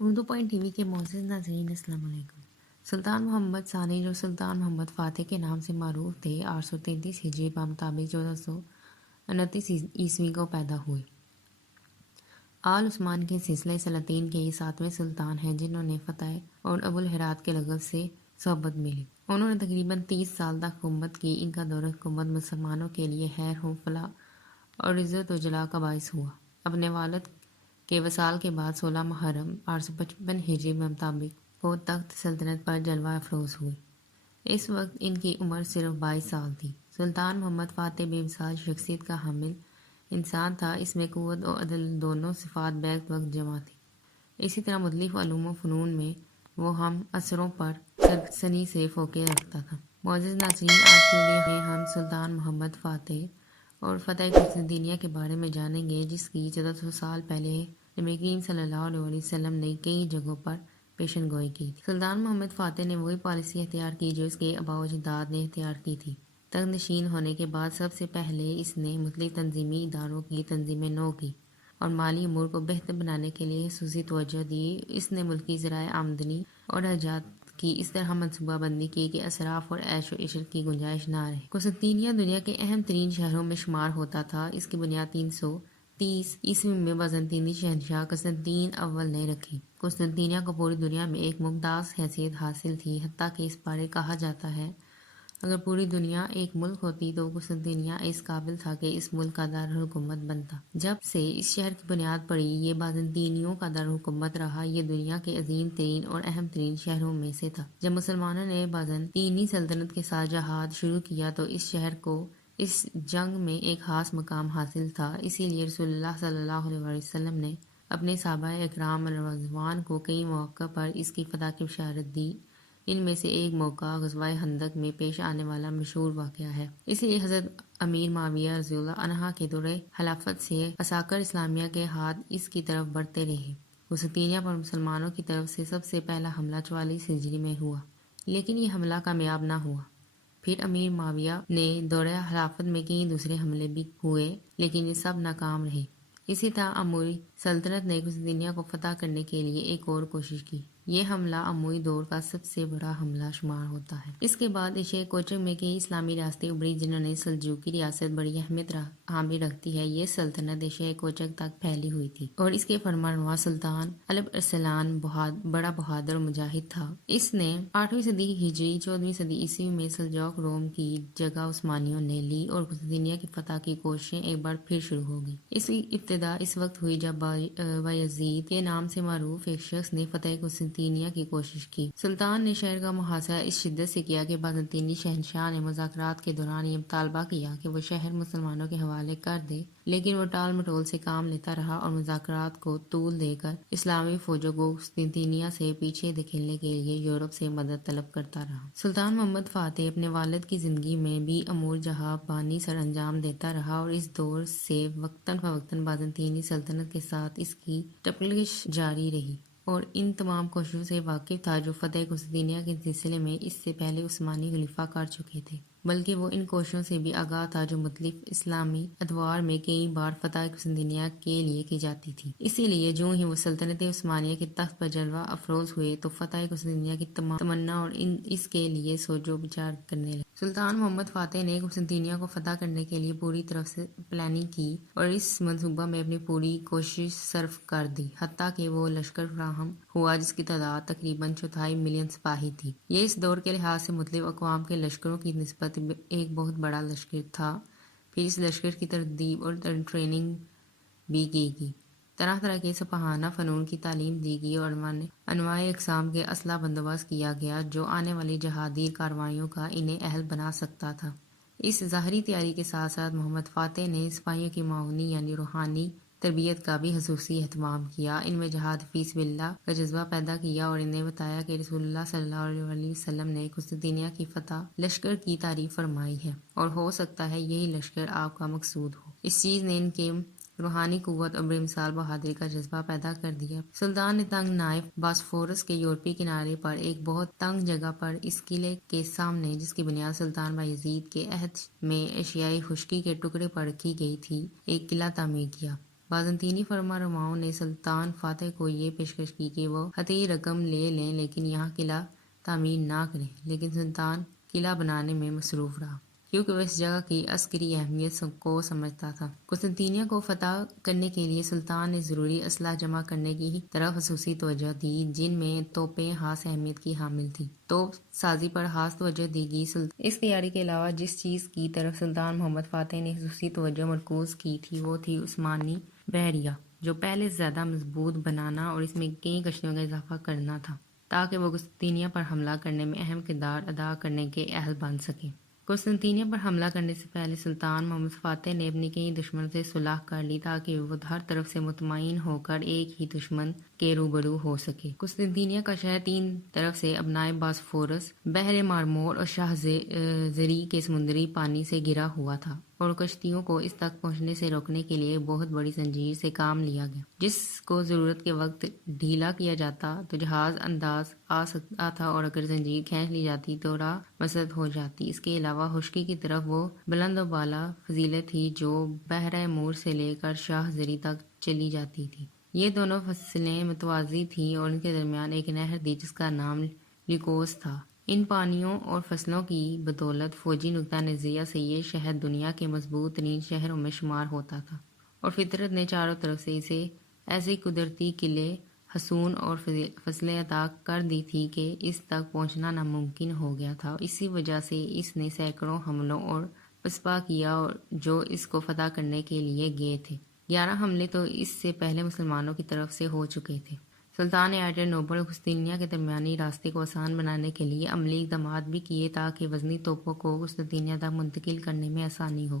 Urdu point T V کے معزز ناظرین السلام علیکم۔ سلطان محمد ثانی جو سلطان محمد فاتح کے نام سے معروف تھے 833 ہجری بمطابق 1429 عیسوی کو پیدا ہوئے۔ آل عثمان کے سلسلہ سلاطین کے یہ 7ویں سلطان ہیں جنہوں نے فتح اور ابو الہرات کے لقب سے صحبت ملی۔ انہوں نے تقریباً 30 سال تک حکومت کی۔ ان کا دور حکومت مسلمانوں کے لیے خیر و فلاح اور عزت و جلال کا باعث ہوا۔ اپنے والد کے وصال کے بعد 16 محرم 855 ہجری مطابق وہ تخت سلطنت پر جلوہ افروز ہوئے۔ اس وقت ان کی عمر صرف 22 سال تھی۔ سلطان محمد فاتح بے مثال شخصیت کا حامل انسان تھا۔ اس میں قوت و عدل دونوں صفات بیک وقت جمع تھی۔ اسی طرح مختلف علوم و فنون میں وہ ہم عصروں پر سرکشی سے فوقیت رکھتا تھا۔ معزز ناظرین، آج کی ویڈیو میں ہم سلطان محمد فاتح اور فتح قسطنطنیہ کے بارے میں جانیں گے جس کی 1400 سال پہلے نبی کریم صلی اللہ علیہ وسلم نے کئی جگہوں پر پیشن گوئی کی تھی۔ سلطان محمد فاتح نے وہی پالیسی اختیار کی جو اس کے آباء و اجداد نے اختیار کی تھی۔ تخت نشین ہونے کے بعد سب سے پہلے اس نے مختلف تنظیمی اداروں کی تنظیم نو کی اور مالی امور کو بہتر بنانے کے لیے خصوصی توجہ دی۔ اس نے ملکی ذرائع آمدنی اور اخراجات کی اس طرح منصوبہ بندی کی کہ اسراف اور عیش و عشرت کی گنجائش نہ رہے۔ قسطنطنیہ دنیا کے اہم ترین شہروں میں شمار ہوتا تھا۔ اس کی بنیاد 330 عیسوی میں بازنطینی شہنشاہ قسطنطین اول نے رکھی۔ قسطنطنیہ کو پوری دنیا میں ایک ممتاز حیثیت حاصل تھی، حتیٰ کہ اس بارے کہا جاتا ہے اگر پوری دنیا ایک ملک ہوتی تو قسطنطنیہ اس قابل تھا کہ اس ملک کا دارالحکومت بنتا۔ جب سے اس شہر کی بنیاد پڑی یہ بازنطینیوں کا دارالحکومت رہا۔ یہ دنیا کے عظیم ترین اور اہم ترین شہروں میں سے تھا۔ جب مسلمانوں نے بازنطینی سلطنت کے ساتھ جہاد شروع کیا تو اس شہر کو اس جنگ میں ایک خاص مقام حاصل تھا۔ اسی لیے رسول اللہ صلی اللہ علیہ وسلم نے اپنے صحابہ اکرام رضوان کو کئی مواقع پر اس کی فتح کی بشارت دی۔ ان میں سے ایک موقع غزوہ خندق میں پیش آنے والا مشہور واقعہ ہے۔ اسی لیے حضرت امیر معاویہ رضی اللہ عنہ کے دور خلافت سے عساکر اسلامیہ کے ہاتھ اس کی طرف بڑھتے رہے۔ قسطنطنیہ پر مسلمانوں کی طرف سے سب سے پہلا حملہ 44 ہجری میں ہوا، لیکن یہ حملہ کامیاب نہ ہوا۔ پھر امیر معاویہ نے دور خلافت میں کئی دوسرے حملے بھی ہوئے لیکن یہ سب ناکام رہے۔ اسی طرح اموی سلطنت نے قسطنطنیہ کو فتح کرنے کے لیے ایک اور کوشش کی۔ یہ حملہ اموی دور کا سب سے بڑا حملہ شمار ہوتا ہے۔ اس کے بعد ایشیا کوچک میں کئی اسلامی ریاستیں ابھری جنہوں نے سلجوقی ریاست بڑی اہمیت حامل رکھتی ہے۔ یہ سلطنت ایشیا کوچک تک پھیلی ہوئی تھی اور اس کے فرمانروا سلطان الپ ارسلان بڑا بہادر اور مجاہد تھا۔ اس نے 8ویں صدی ہجری 14ویں صدی عیسوی میں سلجوق روم کی جگہ عثمانیوں نے لی اور قسطنطنیہ کی فتح کی کوششیں ایک بار پھر شروع ہو گئی۔ اس کی ابتدا اس وقت ہوئی جب بایزید کے نام سے معروف ایک شخص نے فتح قسطنطنیہ کی کوشش کی۔ سلطان نے شہر کا محاصرہ اس شدت سے کیا کہ بازنطینی شہنشاہ نے مذاکرات کے دوران یہ مطالبہ کیا کہ وہ شہر مسلمانوں کے حوالے کر دے، لیکن وہ ٹال مٹول سے کام لیتا رہا اور مذاکرات کو طول دے کر اسلامی فوجوں کو قسطنطنیہ سے پیچھے دھکیلنے کے لیے یورپ سے مدد طلب کرتا رہا۔ سلطان محمد فاتح اپنے والد کی زندگی میں بھی امور جہاں بانی سر انجام دیتا رہا اور اس دور سے وقتاً فوقتاً بازنطینی سلطنت کے ساتھ اس کی ٹکرائش جاری رہی اور ان تمام کوششوں سے واقف تھا جو فتح قسطنطنیہ کے سلسلے میں اس سے پہلے عثمانی خلیفہ کر چکے تھے، بلکہ وہ ان کوششوں سے بھی آگاہ تھا جو مختلف اسلامی ادوار میں کئی بار فتح قسطنطنیہ کے لیے کی جاتی تھی۔ اسی لیے جو ہی وہ سلطنت عثمانیہ کے تخت پر جلوہ افروز ہوئے تو فتح قسطنطنیہ کی تمنا اور اس کے لیے سوچ و بچار کرنے لگے۔ سلطان محمد فاتح نے قسطنطنیہ کو فتح کرنے کے لیے پوری طرف سے پلاننگ کی اور اس منصوبہ میں اپنی پوری کوشش صرف کر دی، حتیٰ کہ وہ لشکر فراہم ہوا جس کی تعداد تقریباً 4.5 ملین سپاہی تھی۔ یہ اس دور کے لحاظ سے مختلف اقوام کے لشکروں کی نسبت ایک بہت بڑا لشکر تھا۔ پھر اس لشکر کی ترتیب اور ٹریننگ بھی کی گئی، طرح طرح کے سپاہانہ فنون کی تعلیم دی گئی اور انواع اقسام کے اسلحہ بندوبست کیا گیا جو آنے والی جہادی کارروائیوں کا انہیں اہل بنا سکتا تھا۔ اس ظاہری تیاری کے ساتھ ساتھ محمد فاتح نے سپاہیوں کی معاونی یعنی روحانی تربیت کا بھی خصوصی اہتمام کیا۔ ان میں جہاد فی سبیل اللہ کا جذبہ پیدا کیا اور انہیں بتایا کہ رسول اللہ صلی اللہ علیہ وسلم نے قسطنطنیہ کی فتح لشکر کی تعریف فرمائی ہے اور ہو سکتا ہے یہی لشکر آپ کا مقصود ہو۔ اس چیز نے ان کے روحانی قوت اور بے مثال بہادری کا جذبہ پیدا کر دیا۔ سلطان نے تنگ نائف باسفورس کے یورپی کنارے پر ایک بہت تنگ جگہ پر اس قلعے کے سامنے جس کی بنیاد سلطان بایزید کے عہد میں ایشیائی خشکی کے ٹکڑے پر رکھی گئی تھی، ایک قلعہ تعمیر کیا۔ بازنطینی فرما رواؤں نے سلطان فاتح کو یہ پیشکش کی کہ وہ حتمی رقم لے لیں لیکن یہاں قلعہ تعمیر نہ کریں، لیکن سلطان قلعہ بنانے میں مصروف رہا کیونکہ وہ اس جگہ کی عسکری اہمیت کو سمجھتا تھا۔ قسطنطنیہ کو فتح کرنے کے لیے سلطان نے ضروری اسلحہ جمع کرنے کی طرف خصوصی توجہ دی، جن میں توپیں خاص اہمیت کی حامل تھیں۔ توپ سازی پر خاص توجہ دی گئی۔ اس تیاری کے علاوہ جس چیز کی طرف سلطان محمد فاتح نے خصوصی توجہ مرکوز کی تھی وہ تھی عثمانی بحریہ، جو پہلے سے زیادہ مضبوط بنانا اور اس میں کئی کشتیوں کا اضافہ کرنا تھا تاکہ وہ قسطنطنیہ پر حملہ کرنے میں اہم کردار ادا کرنے کے اہل بن سکے۔ قسطنطنیہ پر حملہ کرنے سے پہلے سلطان محمد فاتح نے اپنی کئی دشمنوں سے صلح کر لی تاکہ وہ ہر طرف سے مطمئن ہو کر ایک ہی دشمن کے روبرو ہو سکے۔ قسطنطنیہ کا شہر تین طرف سے ابنائے باسفورس، بحر مرمور اور شاہ زری کے سمندری پانی سے گھرا ہوا تھا، اور کشتیوں کو اس تک پہنچنے سے روکنے کے لیے ایک بہت بڑی زنجیر سے کام لیا گیا، جس کو ضرورت کے وقت ڈھیلا کیا جاتا تو جہاز انداز آ سکتا تھا، اور اگر زنجیر کھینچ لی جاتی تو راہ مسد ہو جاتی۔ اس کے علاوہ خشکی کی طرف وہ بلند و بالا فضیلیں تھی جو بحر مور سے لے کر شاہ زری تک چلی جاتی تھی۔ یہ دونوں فصلیں متوازی تھیں اور ان کے درمیان ایک نہر تھی جس کا نام لیکوس تھا۔ ان پانیوں اور فصلوں کی بدولت فوجی نقطہ نظریہ سے یہ شہر دنیا کے مضبوط ترین شہروں میں شمار ہوتا تھا، اور فطرت نے چاروں طرف سے اسے ایسی قدرتی قلعے، حصون اور فصلیں عطا کر دی تھی کہ اس تک پہنچنا ناممکن ہو گیا تھا۔ اسی وجہ سے اس نے سینکڑوں حملوں اور پسپا کیا جو اس کو فتح کرنے کے لیے گئے تھے۔ 11 حملے تو اس سے پہلے مسلمانوں کی طرف سے ہو چکے تھے۔ سلطان نے ایڈریانوپل اور قسطنطنیہ کے درمیانی راستے کو آسان بنانے کے لیے عملی اقدامات بھی کیے تاکہ وزنی توپوں کو قسطنطنیہ تک منتقل کرنے میں آسانی ہو۔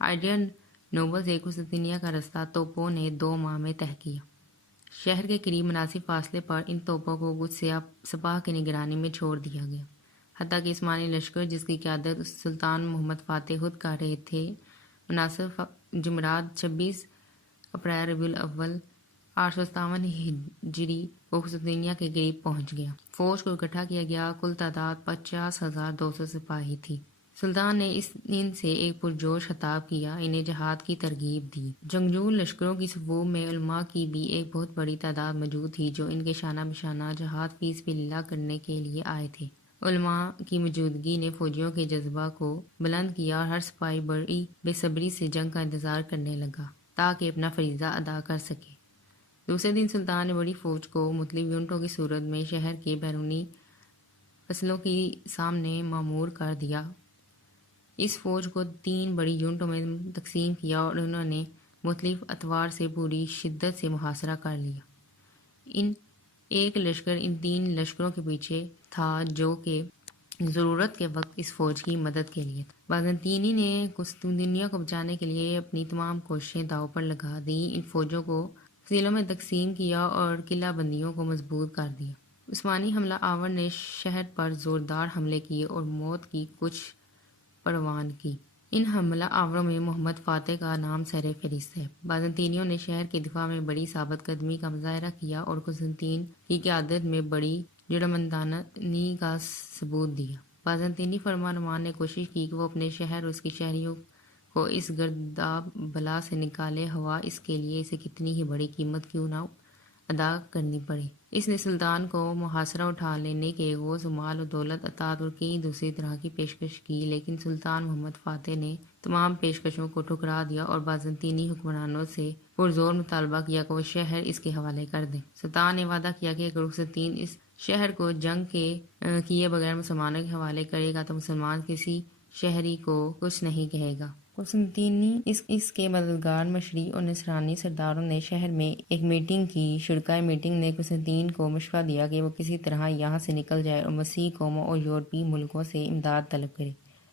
ایڈریانوپل سے قسطنطنیہ کا راستہ توپوں نے 2 ماہ میں طے کیا۔ شہر کے قریب مناسب فاصلے پر ان توپوں کو کچھ سپاہ کی نگرانی میں چھوڑ دیا گیا، حتیٰ کہ عثمانی لشکر جس کی قیادت سلطان محمد فاتح خود کر رہے تھے، مناسب جمعرات 26 اپریل ربیع الاول 857 ہجری کو قسطنطنیہ کے قریب پہنچ گیا۔ فوج کو اکٹھا کیا گیا، کل تعداد 50,200 سپاہی تھی۔ سلطان نے ان سے ایک پرجوش خطاب کیا، انہیں جہاد کی ترغیب دی۔ جنگجو لشکروں کی صفوف میں علماء کی بھی ایک بہت بڑی تعداد موجود تھی جو ان کے شانہ بشانہ جہاد فی سبیل اللہ کرنے کے لیے آئے تھے۔ علماء کی موجودگی نے فوجیوں کے جذبہ کو بلند کیا اور ہر سپاہی بڑی بے صبری سے جنگ کا انتظار کرنے لگا تاکہ اپنا فریضہ ادا کر سکے۔ دوسرے دن سلطان نے بڑی فوج کو مختلف یونٹوں کی صورت میں شہر کے بیرونی فصلوں کے سامنے معمور کر دیا۔ اس فوج کو 3 بڑی یونٹوں میں تقسیم کیا اور انہوں نے مختلف اطوار سے پوری شدت سے محاصرہ کر لیا۔ ایک لشکر ان 3 لشکروں کے پیچھے تھا جو کہ ضرورت کے وقت اس فوج کی مدد کے لیے تھا۔ بازنطینی نے قسطنطنیہ کو بچانے کے لیے اپنی تمام کوششیں داؤ پر لگا دیں، ان فوجوں کو ضلعوں میں تقسیم کیا اور قلعہ بندیوں کو مضبوط کر دیا۔ عثمانی حملہ آور نے شہر پر زوردار حملے کیے اور موت کی کچھ پروان کی۔ ان حملہ آوروں میں محمد فاتح کا نام سر فہرست ہے۔ بازنطینیوں نے شہر کے دفاع میں بڑی ثابت قدمی کا مظاہرہ کیا اور قسطنطین کی قیادت میں بڑی جرأتمندی کا ثبوت دیا۔ بازنطینی فرمانروان نے کوشش کی کہ وہ اپنے شہر اور اس کے شہریوں کو اس گرداب بلا سے نکالے، ہوا اس کے لیے اسے کتنی ہی بڑی قیمت کیوں نہ ادا کرنی پڑے۔ اس نے سلطان کو محاصرہ اٹھا لینے کے عوض مال و دولت، اطاعت اور کئی دوسری طرح کی پیشکش کی، لیکن سلطان محمد فاتح نے تمام پیشکشوں کو ٹھکرا دیا اور بازنطینی حکمرانوں سے پرزور مطالبہ کیا کہ وہ شہر اس کے حوالے کر دیں۔ سلطان نے وعدہ کیا کہ اگر قسطنطین اس شہر کو جنگ کیے بغیر مسلمانوں کے حوالے کرے گا تو مسلمان کسی شہری کو کچھ نہیں کہے گا۔ قسطنطینی اس کے مددگار مشرقی اور نصرانی سرداروں نے شہر میں ایک میٹنگ کی۔ شرکائے میٹنگ نے قسطنطین کو مشورہ دیا کہ وہ کسی طرح یہاں سے نکل جائے اور مسیحی قوموں اور یورپی ملکوں سے امداد طلب کرے۔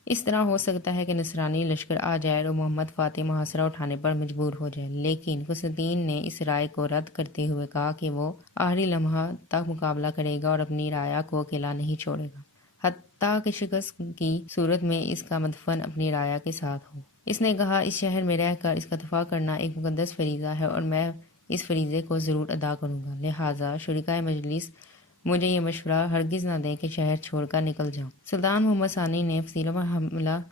اس طرح ہو سکتا ہے کہ نصرانی لشکر آ جائے اور محمد فاتح محاصرہ اٹھانے پر مجبور ہو جائے، لیکن قسطنطین نے اس رائے کو رد کرتے ہوئے کہا کہ وہ آخری لمحہ تک مقابلہ کرے گا اور اپنی رعایا کو اکیلا نہیں چھوڑے گا، حتیٰ کہ شکست کی صورت میں اس کا مدفن اپنی رعایا کے ساتھ ہو۔ اس نے کہا، اس شہر میں رہ کر اس کا دفاع کرنا ایک مقدس فریضہ ہے اور میں اس فریضے کو ضرور ادا کروں گا، لہٰذا شرکائے مجلس مجھے یہ مشورہ ہرگز نہ دیں کہ شہر چھوڑ کر نکل جاؤں۔ سلطان محمد ثانی نے فصیلوں پر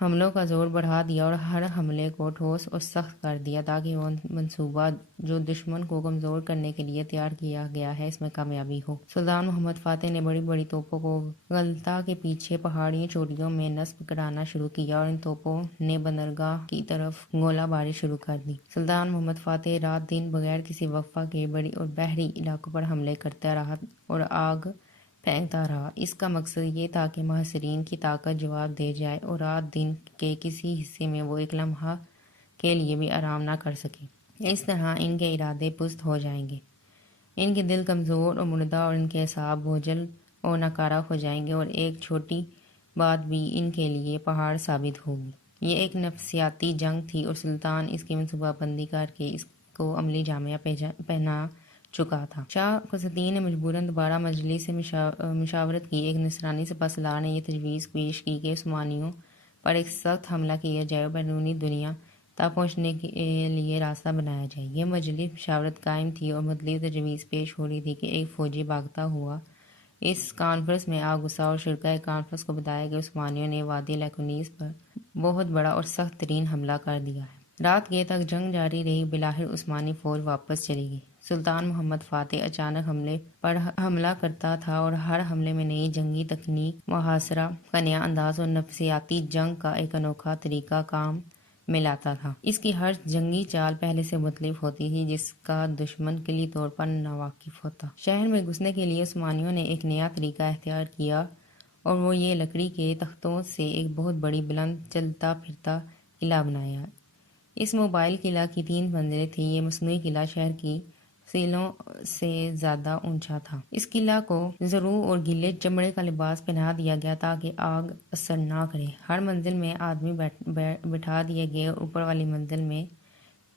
حملوں کا زور بڑھا دیا اور ہر حملے کو ٹھوس اور سخت کر دیا تاکہ وہ منصوبہ جو دشمن کو کمزور کرنے کے لیے تیار کیا گیا ہے اس میں کامیابی ہو۔ سلطان محمد فاتح نے بڑی بڑی توپوں کو غلطہ کے پیچھے پہاڑی چوٹیوں میں نصب کرانا شروع کیا اور ان توپوں نے بندرگاہ کی طرف گولہ باری شروع کر دی۔ سلطان محمد فاتح رات دن بغیر کسی وقفہ کے بڑی اور بحری علاقوں پر حملے کرتا رہا اور آگ پھینکتا رہا۔ اس کا مقصد یہ تھا کہ محاصرین کی طاقت جواب دے جائے اور رات دن کے کسی حصے میں وہ ایک لمحہ کے لیے بھی آرام نہ کر سکے۔ اس طرح ان کے ارادے پست ہو جائیں گے، ان کے دل کمزور اور مردہ اور ان کے اعصاب بوجھل اور ناکارہ ہو جائیں گے اور ایک چھوٹی بات بھی ان کے لیے پہاڑ ثابت ہوگی۔ یہ ایک نفسیاتی جنگ تھی اور سلطان اس کی منصوبہ بندی کر کے اس کو عملی جامہ پہنا چکا تھا۔ شاہ قسطین نے مجبوراً دوبارہ مجلس سے مشاورت کی۔ ایک نصرانی سپہ سالار نے یہ تجویز پیش کی کہ عثمانیوں پر ایک سخت حملہ کیا جائے اور بیرونی دنیا تک پہنچنے کے لیے راستہ بنایا جائے۔ یہ مجلس مشاورت قائم تھی اور مطلوب تجویز پیش ہو رہی تھی کہ ایک فوجی بھاگتا ہوا اس کانفرنس میں آ گھسا اور شرکائے کانفرنس کو بتایا کہ عثمانیوں نے وادی لیکونیس پر بہت بڑا اور سخت ترین حملہ کر دیا ہے۔ رات گئے تک جنگ جاری رہی، بالآخر عثمانی فوج واپس چلی گئی۔ سلطان محمد فاتح اچانک حملے پر حملہ کرتا تھا اور ہر حملے میں نئی جنگی تکنیک، محاصرہ کا نیا انداز اور نفسیاتی جنگ کا ایک انوکھا طریقہ کام میں لاتا تھا۔ اس کی ہر جنگی چال پہلے سے مختلف ہوتی تھی جس کا دشمن کلی طور پر ناواقف ہوتا۔ شہر میں گھسنے کے لیے عثمانیوں نے ایک نیا طریقہ اختیار کیا اور وہ یہ لکڑی کے تختوں سے ایک بہت بڑی بلند چلتا پھرتا قلعہ بنایا۔ اس موبائل قلعہ کی 3 منزلیں تھیں۔ یہ مصنوعی قلعہ شہر کی سیلوں سے زیادہ اونچا تھا۔ اس قلعہ کو زرو اور گیلے چمڑے کا لباس پہنا دیا گیا تاکہ آگ اثر نہ کرے۔ ہر منزل میں آدمی بٹھا دیے گئے اور اوپر والی منزل میں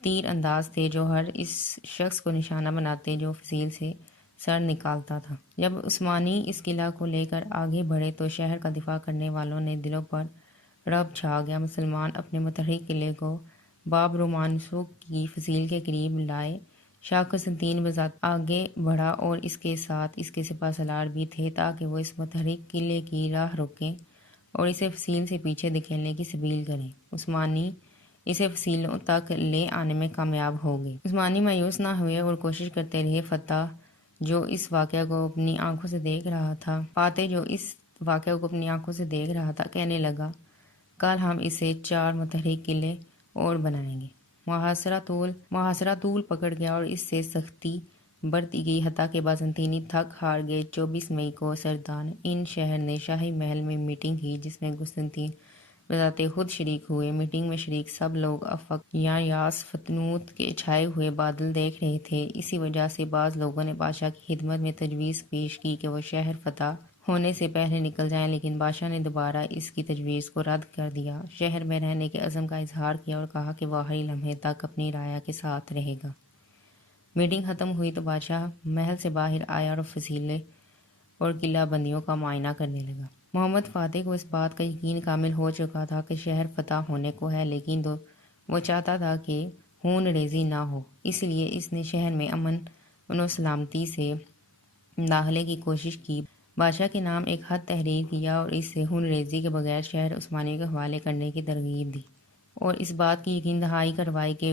تیر انداز تھے جو ہر اس شخص کو نشانہ بناتے جو فصیل سے سر نکالتا تھا۔ جب عثمانی اس قلعہ کو لے کر آگے بڑھے تو شہر کا دفاع کرنے والوں نے دلوں پر رعب چھا گیا۔ مسلمان اپنے متحرک قلعے کو باب رومانسوں کی فصیل کے قریب لائے۔ شاہ قسطین بذات آگے بڑھا اور اس کے ساتھ اس کے سپہ سالار بھی تھے تاکہ وہ اس متحرک قلعے کی راہ روکیں اور اسے فصیل سے پیچھے دھکیلنے کی سبیل کریں۔ عثمانی اسے فصیلوں تک لے آنے میں کامیاب ہو گئے۔ عثمانی مایوس نہ ہوئے اور کوشش کرتے رہے۔ فاتح جو اس واقعہ کو اپنی آنکھوں سے دیکھ رہا تھا کہنے لگا، کل ہم اسے 4 متحرک قلعے اور بنائیں گے۔ محاصرہ طول پکڑ گیا اور اس سے سختی بڑھتی گئی حتیٰ کہ بازنطینی تھک ہار گئے۔ 24 مئی کو سردان شہر نے شاہی محل میں میٹنگ کی جس میں قسطنطین بذات خود شریک ہوئے۔ میٹنگ میں شریک سب لوگ افق یا یاس فتنوت کے چھائے ہوئے بادل دیکھ رہے تھے۔ اسی وجہ سے بعض لوگوں نے بادشاہ کی خدمت میں تجویز پیش کی کہ وہ شہر فتح ہونے سے پہلے نکل جائیں، لیکن بادشاہ نے دوبارہ اس کی تجویز کو رد کر دیا، شہر میں رہنے کے عزم کا اظہار کیا اور کہا کہ وہ آخری لمحے تک اپنی رعایا کے ساتھ رہے گا۔ میٹنگ ختم ہوئی تو بادشاہ محل سے باہر آیا اور فصیلے اور قلعہ بندیوں کا معائنہ کرنے لگا۔ محمد فاتح کو اس بات کا یقین کامل ہو چکا تھا کہ شہر فتح ہونے کو ہے، لیکن وہ چاہتا تھا کہ خون ریزی نہ ہو، اس لیے اس نے شہر میں امن و سلامتی سے داخلے کی کوشش کی۔ بادشاہ کے نام ایک خط تحریر کیا اور اس سے خون ریزی کے بغیر شہر عثمانیوں کے حوالے کرنے کی ترغیب دی اور اس بات کی یقین دہانی کروائی کہ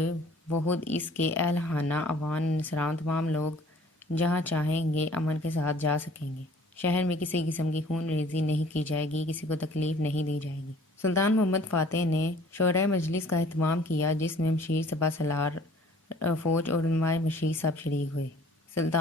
وہ خود اس کے اہل خانہ، عوام، نصران تمام لوگ جہاں چاہیں گے امن کے ساتھ جا سکیں گے۔ شہر میں کسی قسم کی خون ریزی نہیں کی جائے گی، کسی کو تکلیف نہیں دی جائے گی۔ سلطان محمد فاتح نے شورائے مجلس کا اہتمام کیا جس میں مشیر، سپہ سالار فوج اور علماء مشیر سب شریک ہوئے۔ سلطان